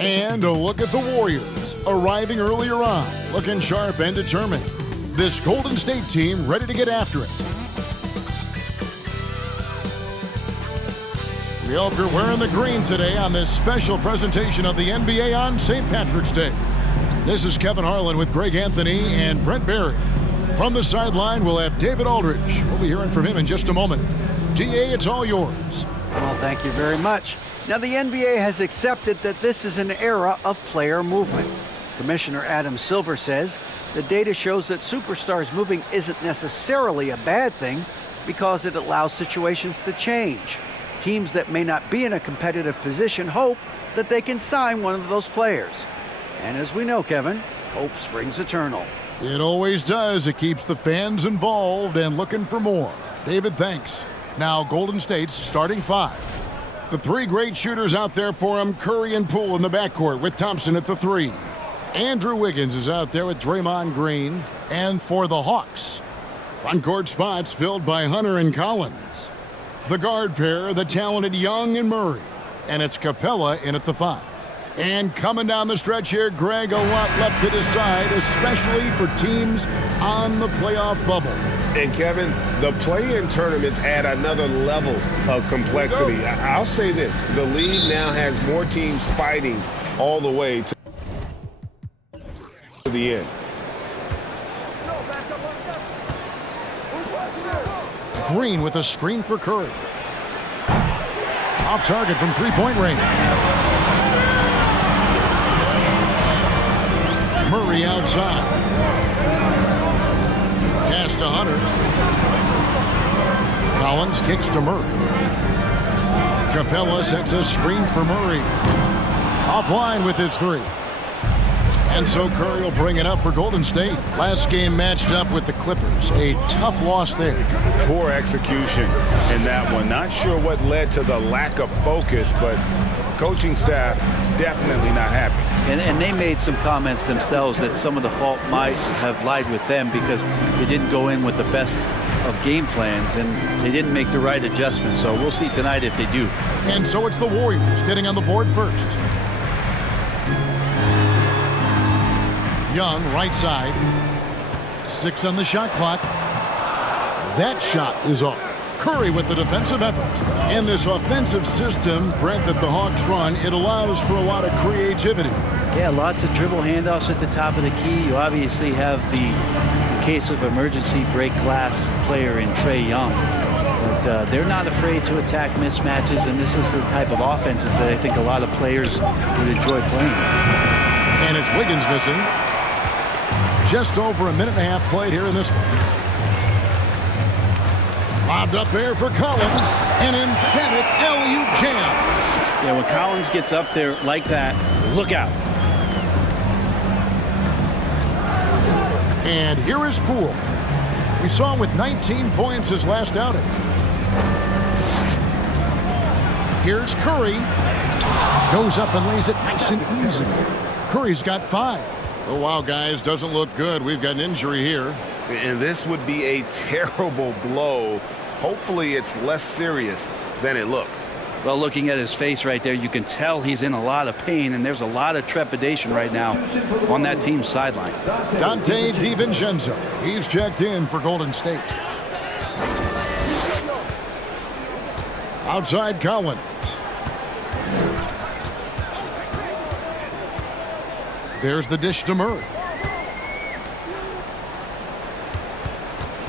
And a look at the Warriors, arriving earlier on, looking sharp and determined. This Golden State team ready to get after it. We hope you're wearing the green today on this special presentation of the NBA on St. Patrick's Day. This is Kevin Harlan with Greg Anthony and Brent Barry. From the sideline, we'll have David Aldridge. We'll be hearing from him in just a moment. DA, it's all yours. Well, thank you very much. Now, the NBA has accepted that this is an era of player movement. Commissioner Adam Silver says the data shows that superstars moving isn't necessarily a bad thing because it allows situations to change. Teams that may not be in a competitive position hope that they can sign one of those players. And as we know, Kevin, hope springs eternal. It always does. It keeps the fans involved and looking for more. David, thanks. Now, Golden State's starting five. The three great shooters out there for him, Curry and Poole in the backcourt with Thompson at the three. Andrew Wiggins is out there with Draymond Green. And for the Hawks, front court spots filled by Hunter and Collins. The guard pair, the talented Young and Murray. And it's Capella in at the five. And coming down the stretch here, Greg, a lot left to decide, especially for teams on the playoff bubble. And Kevin, the play-in tournaments add another level of complexity. I'll say this, the league now has more teams fighting all the way to the end. Green with a screen for Curry. Off target from three-point range. Murray outside. Pass to Hunter. Collins kicks to Murray. Capella sets a screen for Murray. Offline with his three. And so Curry will bring it up for Golden State. Last game matched up with the Clippers. A tough loss there. Poor execution in that one. Not sure what led to the lack of focus, but coaching staff definitely not happy. And they made some comments themselves that some of the fault might have lied with them because they didn't go in with the best of game plans and they didn't make the right adjustments. So we'll see tonight if they do. And so it's the Warriors getting on the board first. Young, right side. 6 on the shot clock. That shot is off. Curry with the defensive effort. In this offensive system, Brent, that the Hawks run, it allows for a lot of creativity. Yeah, lots of dribble handoffs at the top of the key. You obviously have the, in case of emergency, break glass player in Trae Young. But they're not afraid to attack mismatches, and this is the type of offenses that I think a lot of players would enjoy playing. And it's Wiggins missing. Just over a minute and a half played here in this one. Lobbed up there for Collins. An emphatic alley-oop jam. Yeah, when Collins gets up there like that, look out. And here is Poole. We saw him with 19 points his last outing. Here's Curry. Goes up and lays it nice and easy. Curry's got 5. Oh, wow, guys, doesn't look good. We've got an injury here. And this would be a terrible blow. Hopefully it's less serious than it looks. Well, looking at his face right there, you can tell he's in a lot of pain, and there's a lot of trepidation right now on that team's sideline. Dante DiVincenzo. He's checked in for Golden State. Outside Collins. There's the dish to Murray.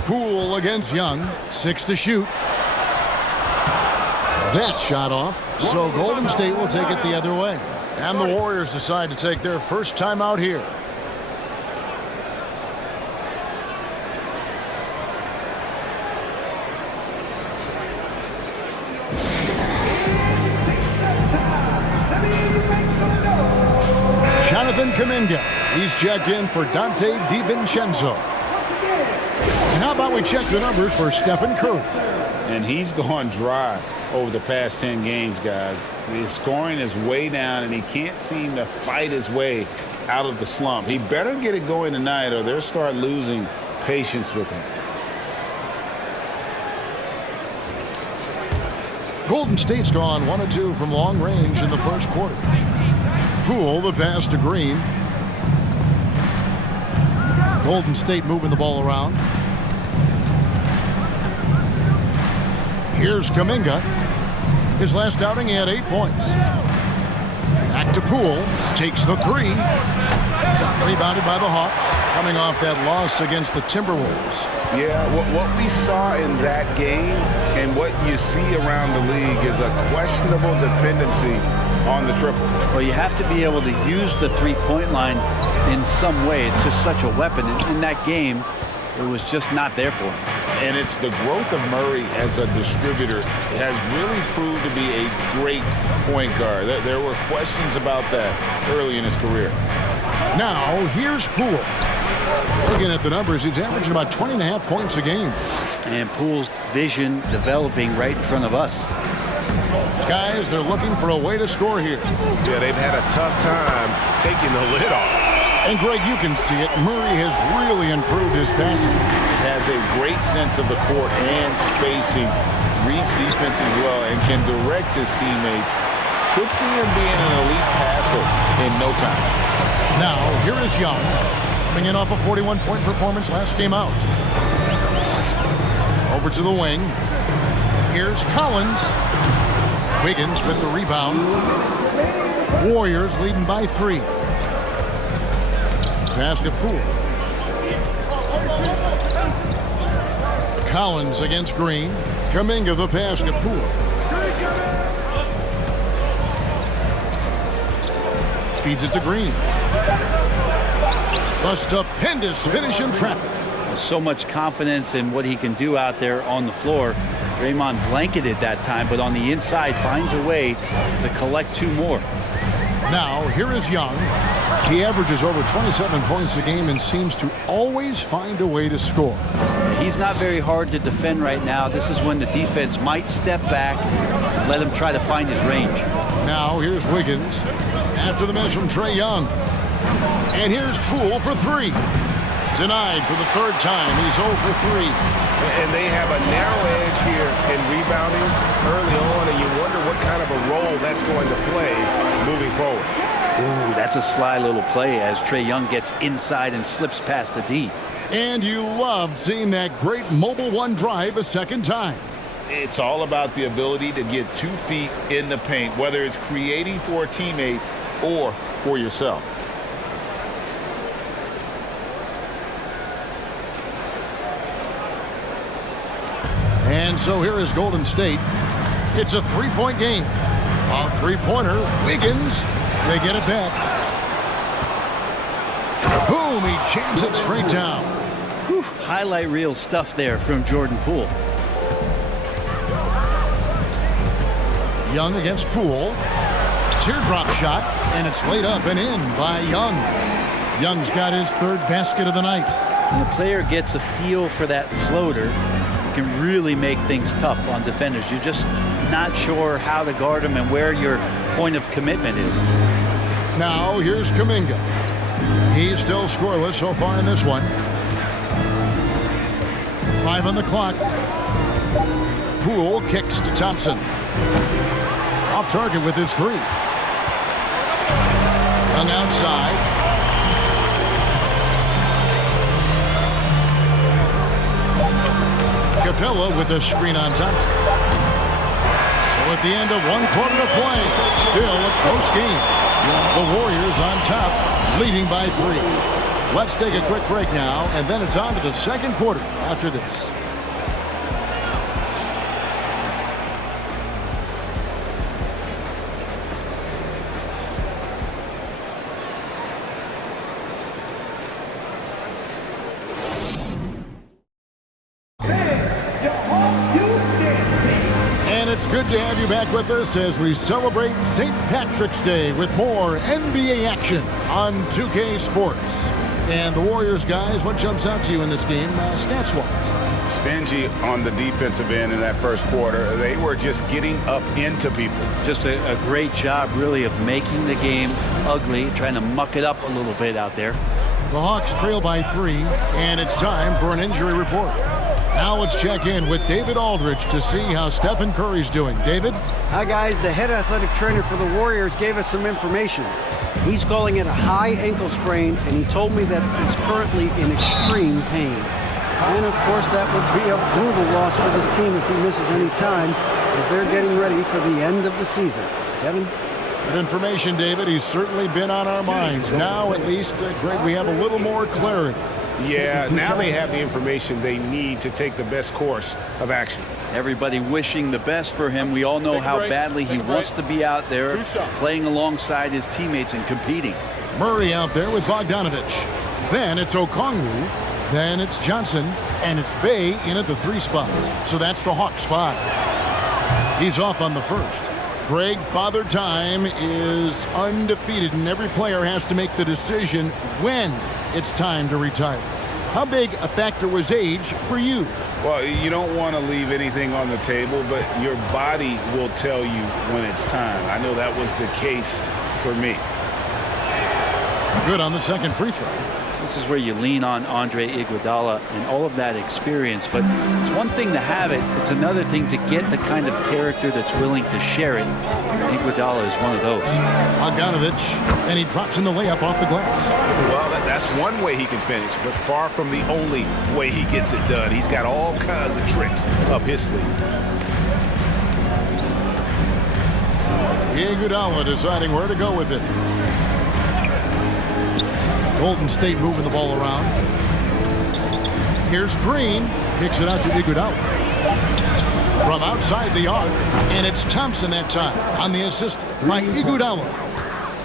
Poole against Young. 6 to shoot. That shot off. So Golden State will take it the other way. And the Warriors decide to take their first time out here. Jonathan Kuminga. He's checked in for Dante DiVincenzo. And how about we check the numbers for Stephen Curry? And he's gone dry over the past 10 games, guys. His scoring is way down, and he can't seem to fight his way out of the slump. He better get it going tonight, or they'll start losing patience with him. Golden State's gone 1 of 2 from long range in the first quarter. Poole, the pass to Green. Golden State moving the ball around. Here's Kuminga. His last outing, he had 8 points. Back to Poole. Takes the three. Rebounded by the Hawks, coming off that loss against the Timberwolves. Yeah, what we saw in that game and what you see around the league is a questionable dependency on the triple. Well, you have to be able to use the three-point line in some way. It's just such a weapon. In that game, it was just not there for him. And it's the growth of Murray as a distributor has really proved to be a great point guard. There were questions about that early in his career. Now, here's Poole. Looking at the numbers, he's averaging about 20.5 points a game. And Poole's vision developing right in front of us. Guys, they're looking for a way to score here. Yeah, they've had a tough time taking the lid off. And, Greg, you can see it. Murray has really improved his passing. Has a great sense of the court and spacing. Reads defense as well and can direct his teammates. Could see him being an elite passer in no time. Now, here is Young, coming in off a 41-point performance last game out. Over to the wing. Here's Collins. Wiggins with the rebound. Warriors leading by 3. Pass to Poole. Collins against Green. Kuminga the pass to Poole. Feeds it to Green. A stupendous finish in traffic. So much confidence in what he can do out there on the floor. Draymond blanketed that time, but on the inside finds a way to collect 2 more. Now, here is Young. He averages over 27 points a game and seems to always find a way to score. He's not very hard to defend right now. This is when the defense might step back and let him try to find his range. Now, here's Wiggins. After the miss from Trae Young. And here's Poole for 3. Denied for the 3rd time. He's 0 for 3. And they have a narrow edge here in rebounding early on, and you wonder what kind of a role that's going to play moving forward. Ooh, that's a sly little play as Trae Young gets inside and slips past the D. And you love seeing that great mobile one drive a second time. It's all about the ability to get 2 feet in the paint, whether it's creating for a teammate or for yourself. And so here is Golden State. It's a 3-point game. A 3-pointer. Wiggins. They get it back. Boom! He jams it straight down. Whew, highlight reel stuff there from Jordan Poole. Young against Poole. Teardrop shot, and it's laid up and in by Young. Young's got his 3rd basket of the night. When the player gets a feel for that floater, it can really make things tough on defenders. You're just not sure how to guard them and where your point of commitment is. Now here's Kuminga. He's still scoreless so far in this one. 5 on the clock. Poole kicks to Thompson. Off target with his 3. Young outside. Capella with a screen on Thompson. So at the end of 1 quarter to play, still a close game. The Warriors on top, leading by 3. Let's take a quick break now, and then it's on to the 2nd quarter after this. Good to have you back with us as we celebrate St. Patrick's Day with more NBA action on 2K Sports. And the Warriors, guys, what jumps out to you in this game, stats-wise? Stingy on the defensive end in that first quarter. They were just getting up into people. Just a great job, really, of making the game ugly, trying to muck it up a little bit out there. The Hawks trail by 3, and it's time for an injury report. Now let's check in with David Aldridge to see how Stephen Curry's doing. David? Hi, guys. The head athletic trainer for the Warriors gave us some information. He's calling it a high ankle sprain, and he told me that he's currently in extreme pain. And, of course, that would be a brutal loss for this team if he misses any time, as they're getting ready for the end of the season. Kevin? Good information, David. He's certainly been on our minds. Now, at least, Greg, we have a little more clarity. Yeah, now they have the information they need to take the best course of action. Everybody wishing the best for him. We all know how badly he wants to be out there playing alongside his teammates and competing. Murray out there with Bogdanovich. Then it's Okongwu. Then it's Johnson. And it's Bay in at the 3 spot. So that's the Hawks 5. He's off on the first. Greg, Father Time is undefeated, and every player has to make the decision when it's time to retire. How big a factor was age for you? Well, you don't want to leave anything on the table, but your body will tell you when it's time. I know that was the case for me. Good on the second free throw. This is where you lean on Andre Iguodala and all of that experience, but it's one thing to have it. It's another thing to get the kind of character that's willing to share it. Iguodala is one of those. Bogdanovich, and he drops in the layup off the glass. Well, that's one way he can finish, but far from the only way he gets it done. He's got all kinds of tricks up his sleeve. Iguodala deciding where to go with it. Golden State moving the ball around. Here's Green. Kicks it out to Iguodala. From outside the arc. And it's Thompson that time on the assist by Iguodala.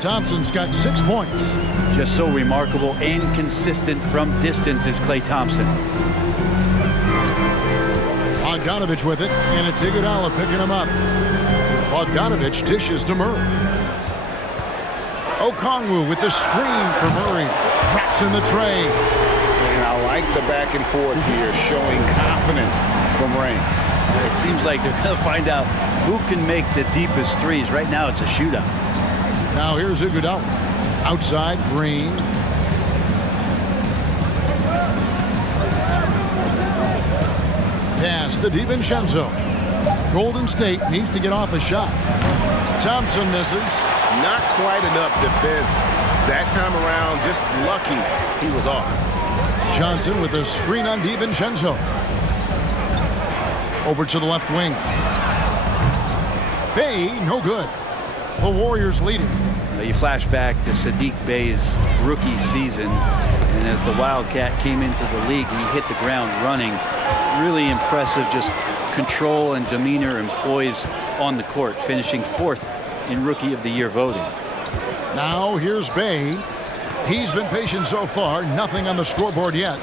Thompson's got 6 points. Just so remarkable and consistent from distance is Klay Thompson. Bogdanovich with it. And it's Iguodala picking him up. Bogdanovich dishes to Murray. Okongwu with the screen for Murray. Traps in the tray. And I like the back and forth here, showing confidence from Rain. It seems like they're going to find out who can make the deepest threes. Right now, it's a shootout. Now here's Iguodala. Outside, Green. Pass to DiVincenzo. Golden State needs to get off a shot. Thompson misses. Not quite enough defense that time around. Just lucky he was off. Johnson with a screen on DiVincenzo. Over to the left wing. Bay, no good. The Warriors leading. You flash back to Sadiq Bey's rookie season, and as the Wildcat came into the league, he hit the ground running. Really impressive, just control and demeanor and poise on the court, finishing 4th in Rookie of the Year voting. Now here's Bay. He's been patient so far. Nothing on the scoreboard yet.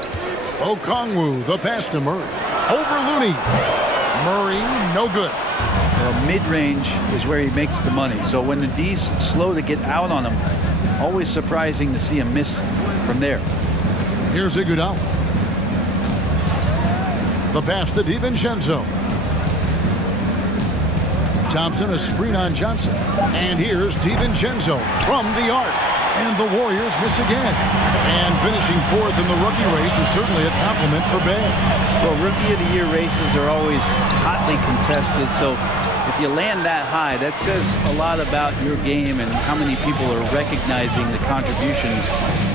Okongwu, the pass to Murray. Over Looney. Murray, no good. Well, mid-range is where he makes the money. So when the D's slow to get out on him, always surprising to see him miss from there. Here's Iguodala. The pass to DiVincenzo. Thompson, a screen on Johnson. And here's DiVincenzo from the arc. And the Warriors miss again. And finishing 4th in the rookie race is certainly a compliment for Bay. Well, Rookie of the Year races are always hotly contested, so if you land that high, that says a lot about your game and how many people are recognizing the contributions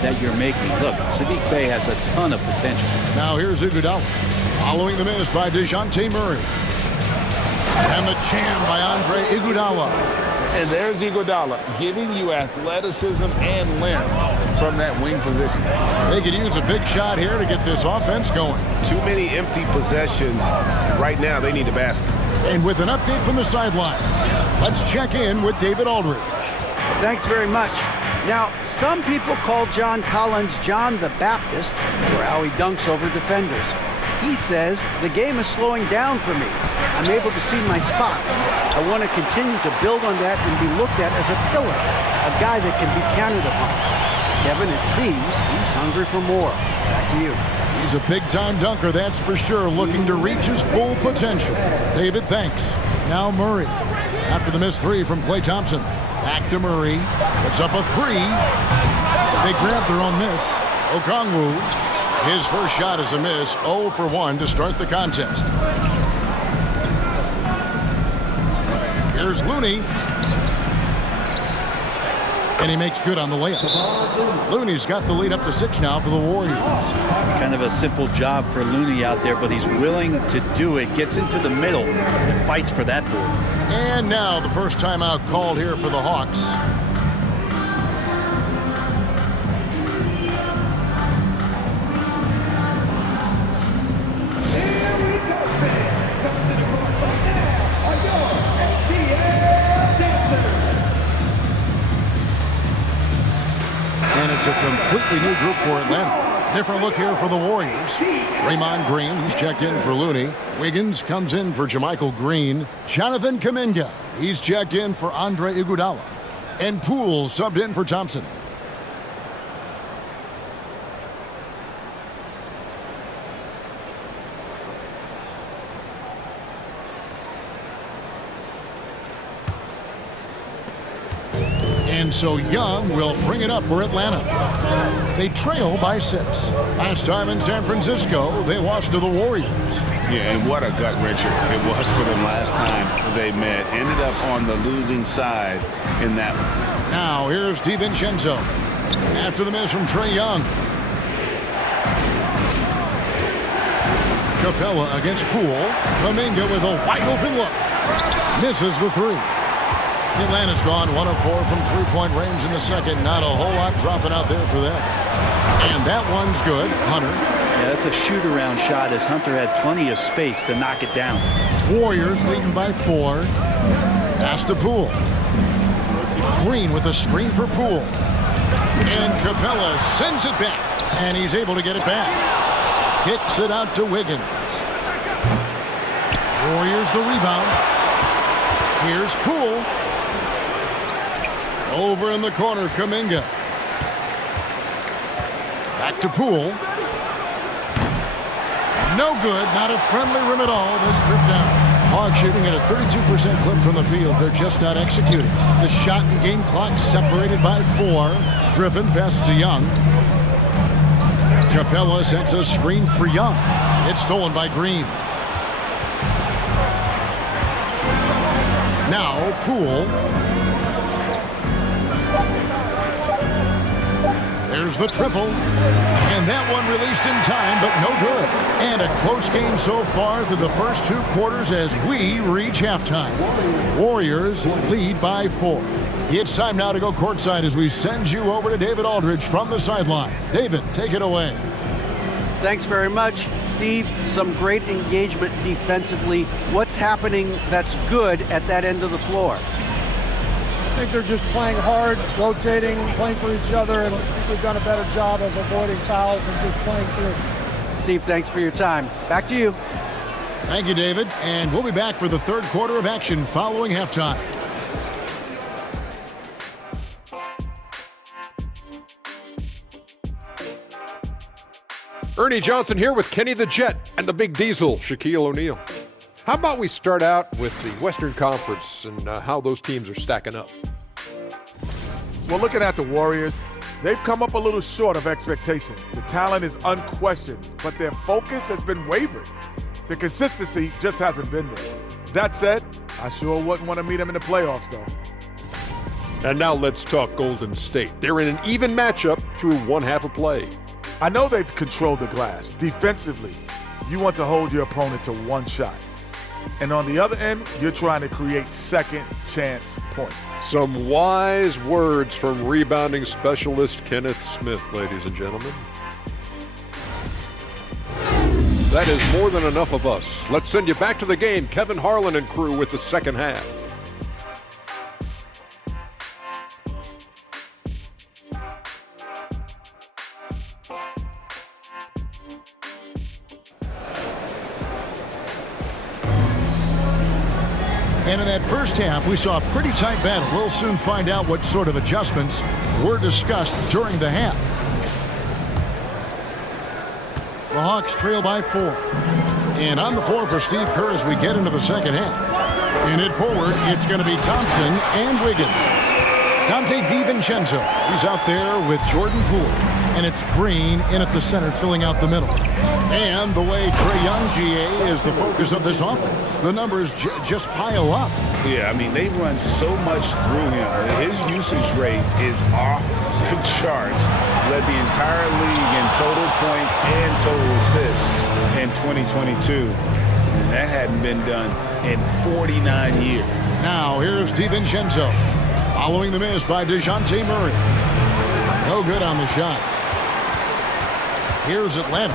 that you're making. Look, Sadiq Bey has a ton of potential. Now here's Iguodala. Following the miss by DeJounte Murray. And the jam by Andre Iguodala. And there's Iguodala giving you athleticism and length from that wing position. They could use a big shot here to get this offense going. Too many empty possessions. Right now, they need a basket. And with an update from the sideline, let's check in with David Aldridge. Thanks very much. Now, some people call John Collins John the Baptist for how he dunks over defenders. He says, the game is slowing down for me. I'm able to see my spots. I want to continue to build on that and be looked at as a pillar, a guy that can be counted upon. Kevin, it seems he's hungry for more. Back to you. He's a big-time dunker, that's for sure, looking to reach his full potential. David, thanks. Now Murray. After the missed 3 from Klay Thompson. Back to Murray. Puts up a 3. They grab their own miss. Okongwu. His first shot is a miss, 0 for 1 to start the contest. Here's Looney. And he makes good on the layup. Looney's got the lead up to 6 now for the Warriors. Kind of a simple job for Looney out there, but he's willing to do it. Gets into the middle and fights for that board. And now the first timeout called here for the Hawks. And it's a completely new group for Atlanta. Different look here for the Warriors. Draymond Green, he's checked in for Looney. Wiggins comes in for Jermichael Green. Jonathan Kuminga, he's checked in for Andre Iguodala. And Poole subbed in for Thompson. And so Young will bring it up for Atlanta. They trail by 6. Last time in San Francisco, they lost to the Warriors. Yeah, and what a gut-wrencher it was for them last time they met. Ended up on the losing side in that one. Now, here's DiVincenzo. After the miss from Trae Young. Capella against Poole. Kuminga with a wide-open look. Misses the 3. Atlanta's gone 1 of 4 from three-point range in the second. Not a whole lot dropping out there for them. And that one's good. Hunter. Yeah, that's a shoot-around shot as Hunter had plenty of space to knock it down. Warriors leading by 4. Pass to Poole. Green with a screen for Poole. And Capella sends it back. And he's able to get it back. Kicks it out to Wiggins. Warriors the rebound. Here's Poole. Over in the corner, Kuminga. Back to Poole. No good. Not a friendly rim at all. This trip down. Hawks shooting at a 32% clip from the field. They're just not executing. The shot and game clock separated by 4. Griffin passes to Young. Capella sets a screen for Young. It's stolen by Green. Now Poole. There's the triple. And that one released in time, but no good. And a close game so far through the first 2 quarters as we reach halftime. Warriors lead by 4. It's time now to go courtside as we send you over to David Aldridge from the sideline. David, take it away. Thanks very much, Steve. Some great engagement defensively. What's happening that's good at that end of the floor? I think they're just playing hard, rotating, playing for each other, and I think they've done a better job of avoiding fouls and just playing through. Steve, thanks for your time. Back to you. Thank you, David. And we'll be back for the third quarter of action following halftime. Ernie Johnson here with Kenny the Jet and the Big Diesel, Shaquille O'Neal. How about we start out with the Western Conference and how those teams are stacking up? Well, looking at the Warriors, they've come up a little short of expectations. The talent is unquestioned, but their focus has been wavering. The consistency just hasn't been there. That said, I sure wouldn't want to meet them in the playoffs, though. And now let's talk Golden State. They're in an even matchup through one half of play. I know they've controlled the glass. Defensively, you want to hold your opponent to one shot. And on the other end, you're trying to create second chance points. Some wise words from rebounding specialist Kenneth Smith, ladies and gentlemen. That is more than enough of us. Let's send you back to the game. Kevin Harlan and crew with the second half. And in that first half, we saw a pretty tight battle. We'll soon find out what sort of adjustments were discussed during the half. The Hawks trail by 4. And on the floor for Steve Kerr as we get into the second half. In it forward, it's going to be Thompson and Wiggins. Dante DiVincenzo. He's out there with Jordan Poole. And it's Green in at the center, filling out the middle. And the way Trae Young, GA, is the focus of this offense. The numbers just pile up. Yeah, I mean, they run so much through him. His usage rate is off the charts. Led the entire league in total points and total assists in 2022. And that hadn't been done in 49 years. Now, here's DiVincenzo. Following the miss by DeJounte Murray. No good on the shot. Here's Atlanta.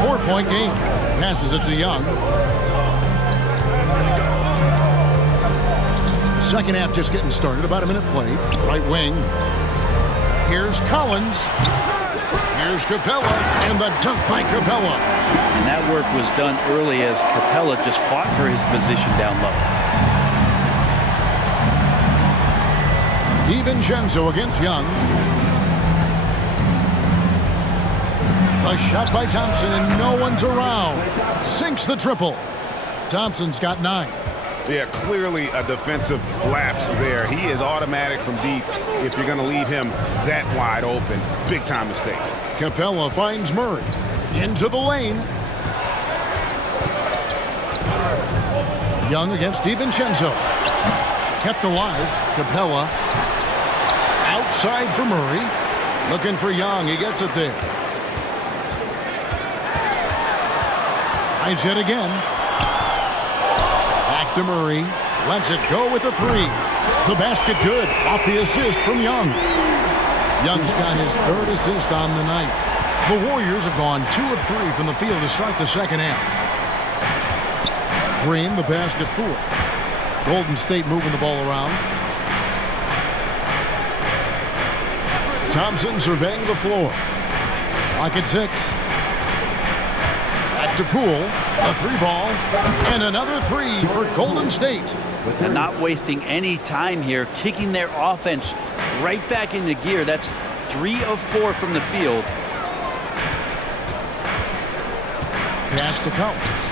4-point game. Passes it to Young. Second half just getting started. About a minute played. Right wing. Here's Collins. Here's Capella. And the dunk by Capella. And that work was done early as Capella just fought for his position down low. DiVincenzo against Young. A shot by Thompson, and no one's around. Sinks the triple. Thompson's got 9. Yeah, clearly a defensive lapse there. He is automatic from deep if you're going to leave him that wide open. Big-time mistake. Capella finds Murray. Into the lane. Young against DiVincenzo. Kept alive. Capella. Outside for Murray. Looking for Young. He gets it there. Tries it again. Back to Murray. Lets it go with a 3. The basket good. Off the assist from Young. Young's got his 3rd assist on the night. The Warriors have gone 2 of 3 from the field to start the second half. Green, the pass to Poole. Golden State moving the ball around. Thompson surveying the floor. Clock at 6. Back to Poole. A 3-ball. And another 3 for Golden State. And not wasting any time here, kicking their offense right back into gear. That's 3 of 4 from the field. Pass to Collins.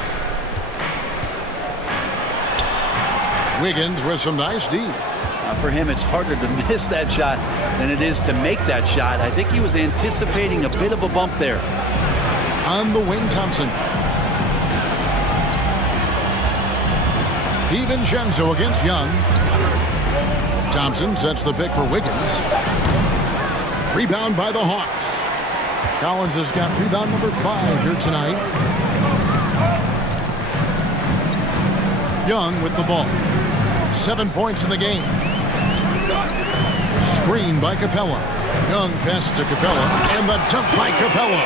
Wiggins with some nice D. For him, it's harder to miss that shot than it is to make that shot. I think he was anticipating a bit of a bump there. On the wing, Thompson. DiVincenzo against Young. Thompson sets the pick for Wiggins. Rebound by the Hawks. Collins has got rebound number 5 here tonight. Young with the ball. 7 points in the game. Screen by Capella. Young pass to Capella, and the dunk by Capella.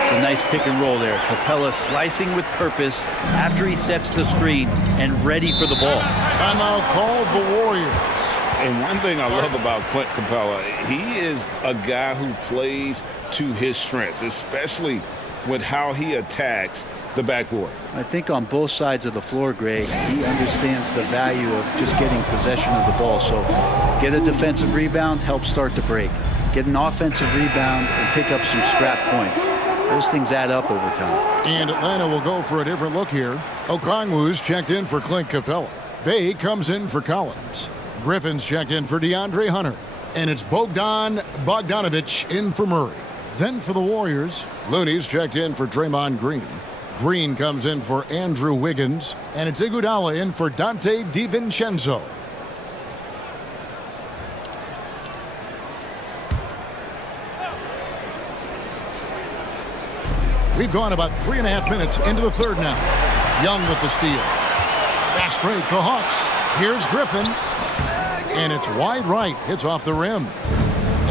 It's a nice pick and roll there. Capella slicing with purpose after he sets the screen and ready for the ball. Timeout called the Warriors. And one thing I love about Clint Capella, he is a guy who plays to his strengths, especially with how he attacks the backboard. I think on both sides of the floor, Greg, he understands the value of just getting possession of the ball. So get a defensive rebound, help start the break. Get an offensive rebound and pick up some scrap points. Those things add up over time. And Atlanta will go for a different look here. Okongwu's checked in for Clint Capella. Bay comes in for Collins. Griffin's checked in for DeAndre Hunter. And it's Bogdanovich in for Murray. Then for the Warriors, Looney's checked in for Draymond Green. Green comes in for Andrew Wiggins. And it's Iguodala in for Dante DiVincenzo. We've gone about 3.5 minutes into the third now. Young with the steal. Fast break for Hawks. Here's Griffin. And it's wide right. Hits off the rim.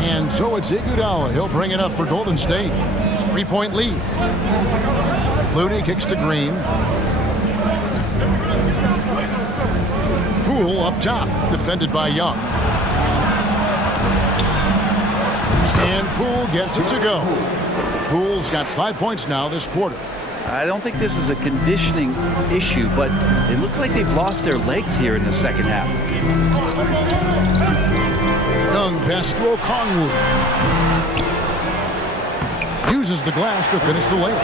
And so it's Iguodala. He'll bring it up for Golden State. 3-point lead. Looney kicks to Green. Poole up top. Defended by Young. And Poole gets it to go. Poole's got 5 points now this quarter. I don't think this is a conditioning issue, but they look like they've lost their legs here in the second half. Young pass to Okongwu. Uses the glass to finish the layup.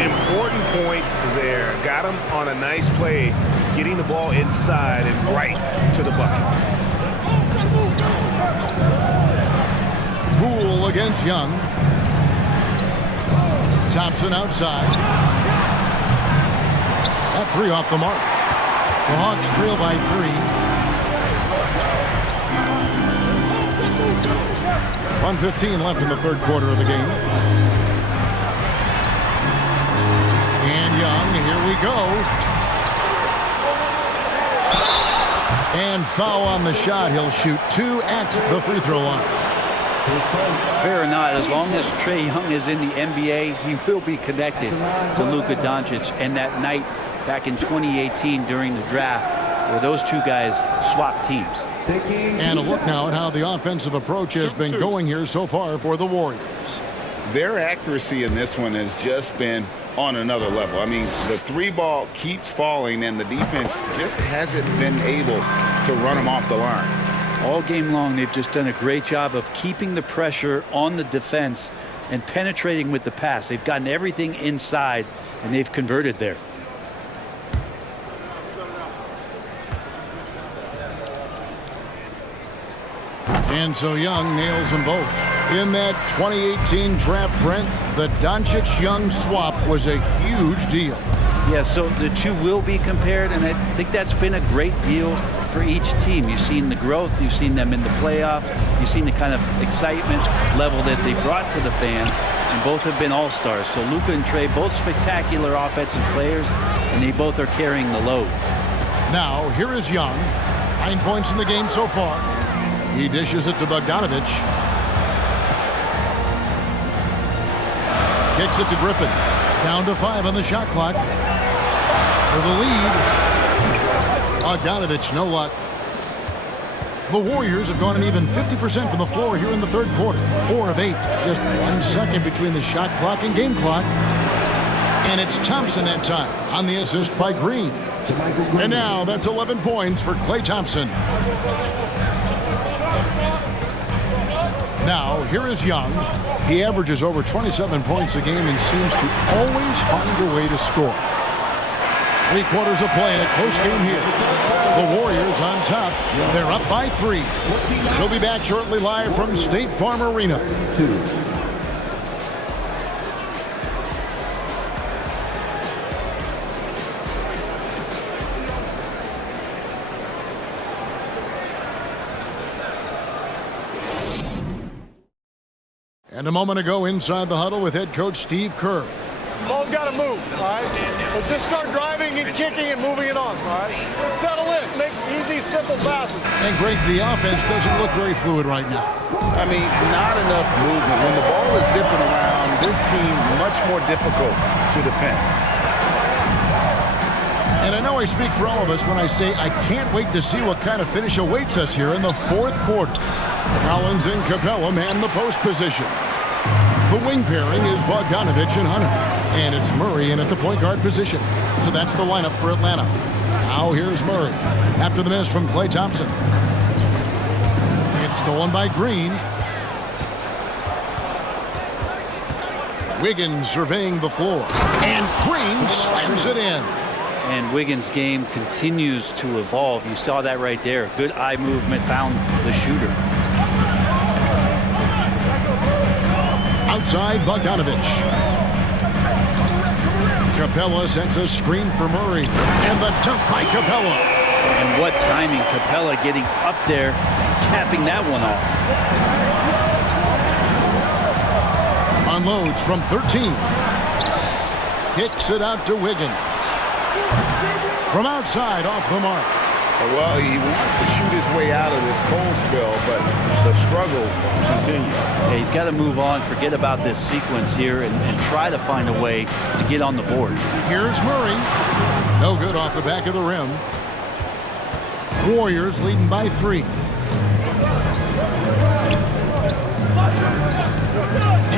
Important points there. Got him on a nice play, getting the ball inside and right to the bucket. against Young. Thompson outside. That three off the mark. The Hawks trail by 3. 1:15 left in the third quarter of the game. And Young, here we go. And foul on the shot. He'll shoot 2 at the free throw line. Fair or not, as long as Trae Young is in the NBA, he will be connected to Luka Doncic. And that night back in 2018 during the draft where those two guys swapped teams. And a look now at how the offensive approach has been going here so far for the Warriors. Their accuracy in this one has just been on another level. I mean, the three ball keeps falling, and the defense just hasn't been able to run them off the line. All game long, they've just done a great job of keeping the pressure on the defense and penetrating with the pass. They've gotten everything inside, and they've converted there. And so Young nails them both. In that 2018 draft, Brent, the Doncic-Young swap was a huge deal. Yeah, so the two will be compared, and I think that's been a great deal for each team. You've seen the growth, you've seen them in the playoffs, you've seen the kind of excitement level that they brought to the fans, and both have been all-stars. So Luka and Trae, both spectacular offensive players, and they both are carrying the load. Now, here is Young. 9 points in the game so far. He dishes it to Bogdanovic. Kicks it to Griffin. Down to 5 on the shot clock. For the lead. Bogdanovic, no luck. The Warriors have gone an even 50% from the floor here in the third quarter. 4 of 8. Just 1 second between the shot clock and game clock. And it's Thompson that time on the assist by Green. And now that's 11 points for Klay Thompson. Now, here is Young. He averages over 27 points a game and seems to always find a way to score. 3 quarters of play in a close game here. The Warriors on top. They're up by 3. He'll be back shortly live from State Farm Arena. And a moment ago inside the huddle with head coach Steve Kerr. Ball's got to move, all right? Let's just start driving and kicking and moving it on, all right? Just settle in. Make easy, simple passes. And Greg, the offense doesn't look very fluid right now. I mean, not enough movement. When the ball is zipping around, this team much more difficult to defend. And I know I speak for all of us when I say I can't wait to see what kind of finish awaits us here in the fourth quarter. Collins and Capella man the post position. The wing pairing is Bogdanovic and Hunter. And it's Murray in at the point guard position. So that's the lineup for Atlanta. Now here's Murray. After the miss from Klay Thompson. It's stolen by Green. Wiggins surveying the floor. And Green slams it in. And Wiggins' game continues to evolve. You saw that right there. Good eye movement, found the shooter. Outside Bogdanovic. Capella sends a screen for Murray. And the dunk by Capella. And what timing. Capella getting up there and capping that one off. Unloads from 13. Kicks it out to Wiggins. From outside, off the mark. Well, he wants to shoot his way out of this cold spell, but the struggles continue. Yeah, he's got to move on, forget about this sequence here, and try to find a way to get on the board. Here's Murray. No good off the back of the rim. Warriors leading by 3.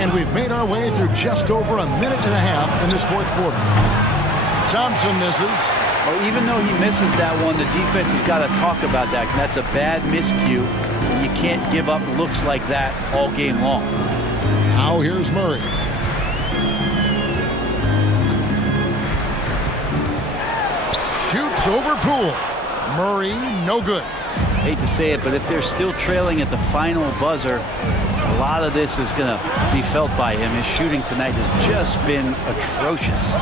And we've made our way through just over a minute and a half in this fourth quarter. Thompson misses. Well, even though he misses that one, the defense has got to talk about that. That's a bad miscue. You can't give up looks like that all game long. Now here's Murray. Shoots over Poole. Murray, no good. hate to say it, but if they're still trailing at the final buzzer, a lot of this is going to be felt by him. His shooting tonight has just been atrocious.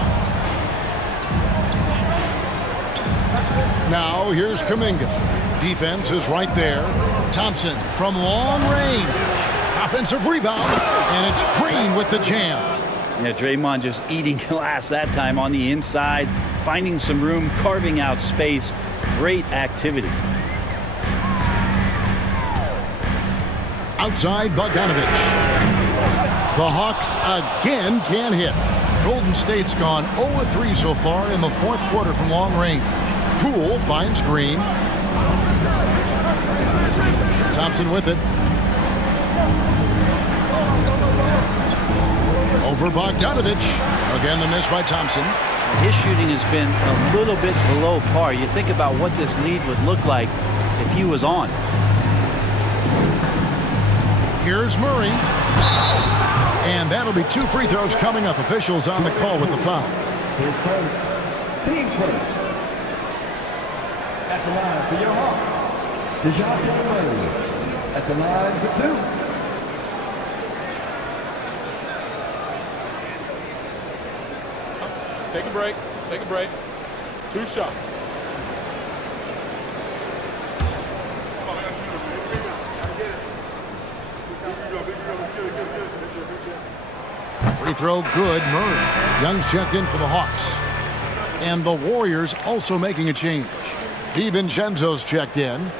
Now here's Kuminga. Defense is right there. Thompson from long range. Offensive rebound, and it's Green with the jam. Yeah, Draymond just eating glass that time on the inside, finding some room, carving out space. Great activity. Outside Bogdanovich. The Hawks again can't hit. Golden State's gone 0-3 so far in the fourth quarter from long range. Poole finds Green. Thompson with it. Over Bogdanovich. Again, the miss by Thompson. His shooting has been a little bit below par. You think about what this lead would look like if he was on. Here's Murray. And that'll be 2 free throws coming up. Officials on the call with the foul. His first. Team first. At the line for your Hawks, DeJounte Murray. At the line for 2. Take a break. Take a break. 2 shots. Free throw good. Murray. Young's checked in for the Hawks. And the Warriors also making a change. DiVincenzo's checked in.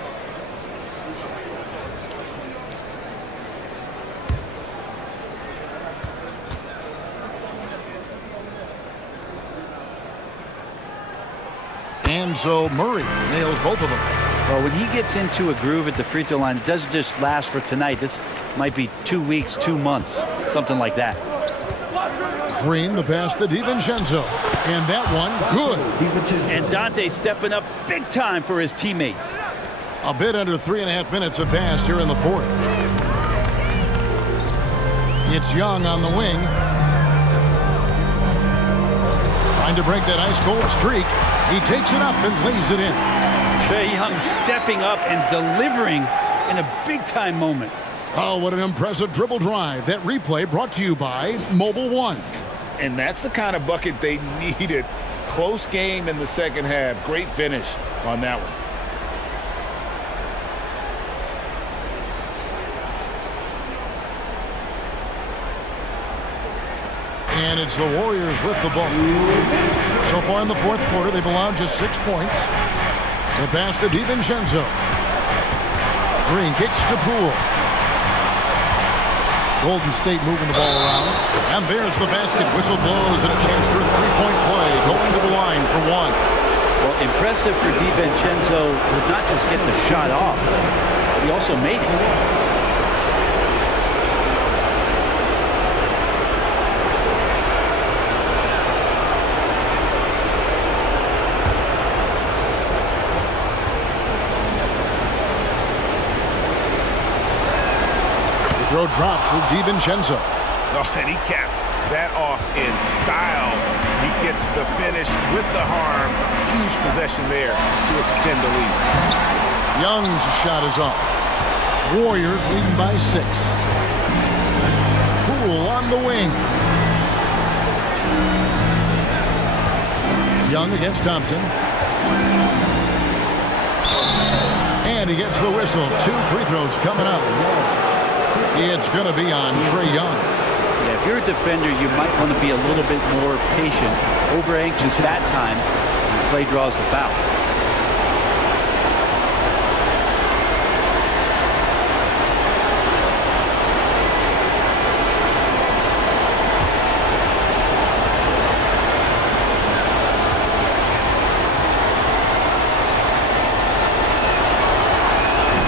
And so Murray nails both of them. Well, when he gets into a groove at the free throw line, it doesn't just last for tonight. This might be 2 weeks, 2 months, something like that. Green, the pass to DiVincenzo. And that one, good. And Dante stepping up big time for his teammates. A bit under 3.5 minutes have passed here in the fourth. It's Young on the wing. Trying to break that ice-cold streak. He takes it up and lays it in. Trae Young stepping up and delivering in a big-time moment. Oh, what an impressive dribble drive. That replay brought to you by Mobile One. And that's the kind of bucket they needed. Close game in the second half. Great finish on that one. And it's the Warriors with the ball. So far in the fourth quarter, they've allowed just 6 points. The pass to DiVincenzo. Green kicks to Poole. Golden State moving the ball around. And there's the basket. Whistle blows and a chance for a three-point play. Going to the line for one. Well, impressive for DiVincenzo to not just get the shot off, he also made it. Throw drops for DiVincenzo. Oh, and he caps that off in style. He gets the finish with the harm. Huge possession there to extend the lead. Young's shot is off. Warriors leading by 6. Poole on the wing. Young against Thompson. And he gets the whistle. 2 free throws coming up. It's going to be on Trae Young. Yeah, if you're a defender, you might want to be a little bit more patient, over anxious that time. The play draws the foul.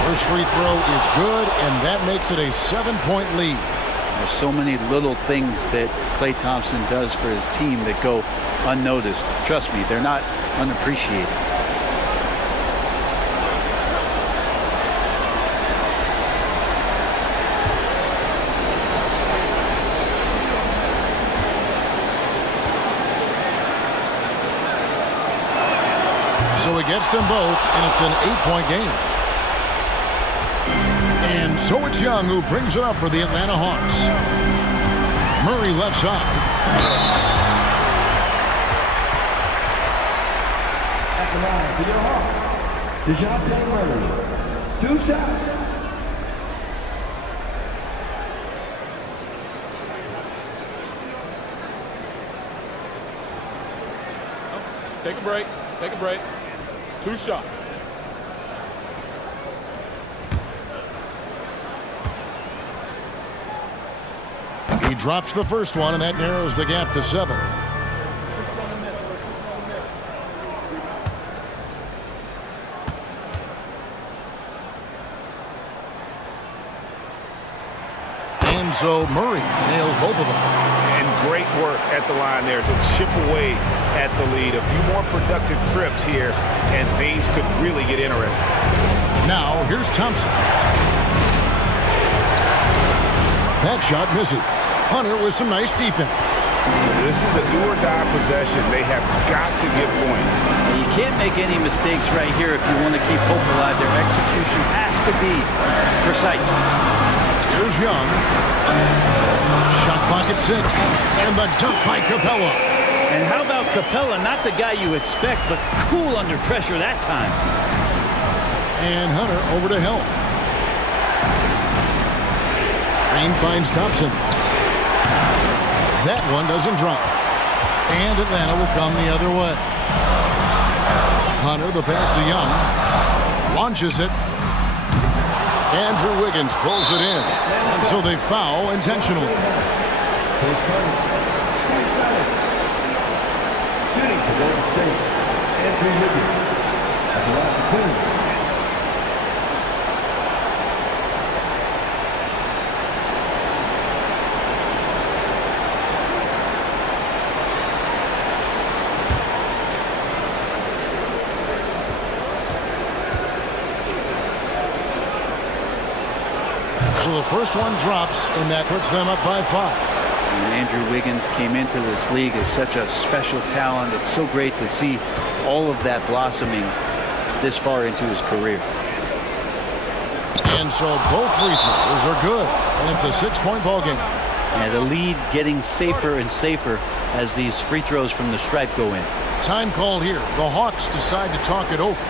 First free throw is good, and that makes it a 7-point lead. There's so many little things that Klay Thompson does for his team that go unnoticed. Trust me, they're not unappreciated. So he gets them both, and it's an 8-point game. So it's Young who brings it up for the Atlanta Hawks. Murray left side. At the line for your Hawks, DeJounte Murray. 2 shots. Take a break. Take a break. 2 shots. He drops the first one, and that narrows the gap to 7. And so Murray nails both of them. And great work at the line there to chip away at the lead. A few more productive trips here, and things could really get interesting. Now, here's Thompson. That shot misses. Hunter with some nice defense. This is a do-or-die possession. They have got to get points. You can't make any mistakes right here if you want to keep hope alive. Their execution has to be precise. Here's Young. Shot clock at 6. And the dunk by Capella. And how about Capella? Not the guy you expect, but cool under pressure that time. And Hunter over to help. Green finds Thompson. That one doesn't drop. And Atlanta will come the other way. Hunter, the pass to Young. Launches it. Andrew Wiggins pulls it in. And so they foul intentionally. Shooting for Golden State, Andrew Wiggins. At the line for 2. So the first one drops, and that puts them up by 5. And Andrew Wiggins came into this league as such a special talent. It's so great to see all of that blossoming this far into his career. And so both free throws are good, and it's a 6-point ball game. And the lead getting safer and safer as these free throws from the stripe go in. Time called here. The Hawks decide to talk it over.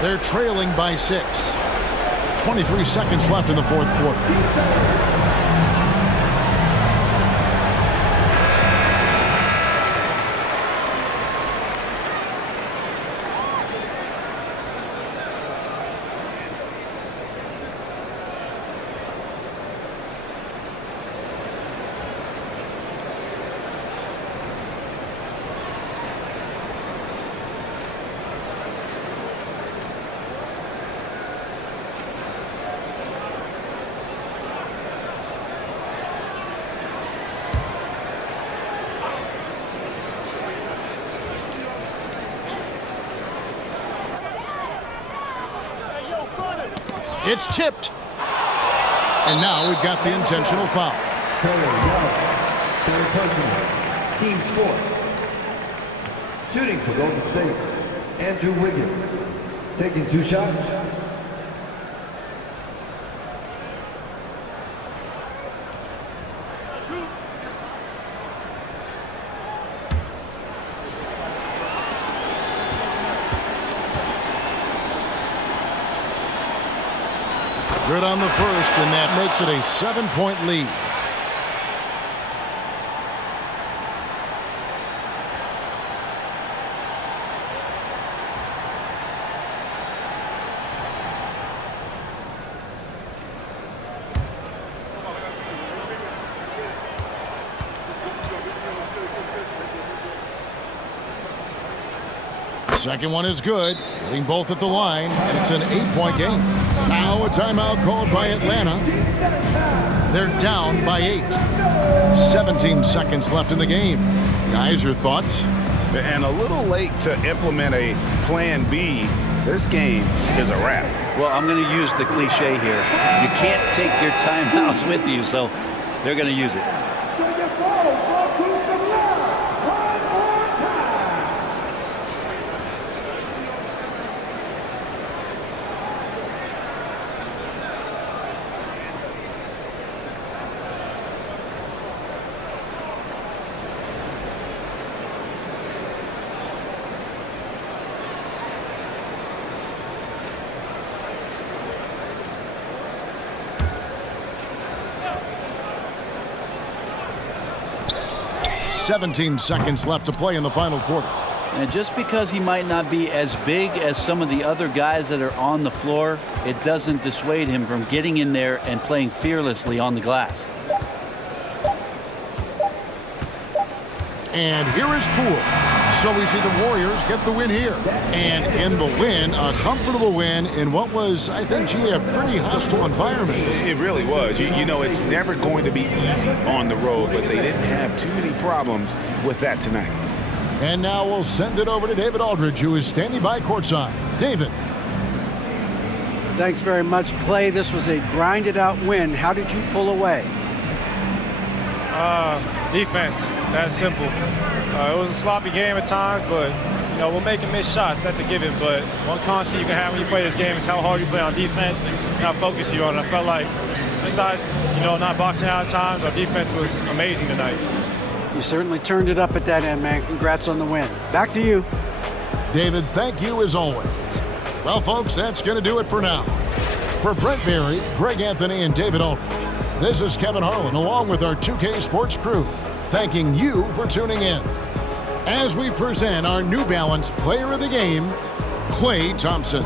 They're trailing by 6. 23 seconds left in the fourth quarter. It's tipped. And now we've got the intentional foul. Third personal. Team's fourth. Shooting for Golden State, Andrew Wiggins. Taking 2 shots. Good on the first, and that makes it a 7-point lead. Second one is good, getting both at the line, and it's an 8-point game. Now a timeout called by Atlanta. They're down by 8. 17 seconds left in the game. Guys, your thoughts? And a little late to implement a plan B. This game is a wrap. Well, I'm going to use the cliche here. You can't take your timeouts with you, so they're going to use it. 17 seconds left to play in the final quarter. And just because he might not be as big as some of the other guys that are on the floor, it doesn't dissuade him from getting in there and playing fearlessly on the glass. And here is Poole. So we see the Warriors get the win here. And in the win, a comfortable win in what was, I think, a pretty hostile environment. It really was. You know, it's never going to be easy on the road, but they didn't have too many problems with that tonight. And now we'll send it over to David Aldridge, who is standing by courtside. David. Thanks very much, Clay. This was a grinded-out win. How did you pull away? Defense. That's simple. It was a sloppy game at times, but you know, we're making missed shots. That's a given. But one constant you can have when you play this game is how hard you play on defense and how focused you are. And I felt like, besides not boxing out at times, our defense was amazing tonight. You certainly turned it up at that end, man. Congrats on the win. Back to you. David, thank you as always. Well, folks, that's going to do it for now. For Brent Berry, Greg Anthony, and David Aldridge, this is Kevin Harlan along with our 2K Sports crew, thanking you for tuning in as we present our New Balance Player of the Game, Klay Thompson.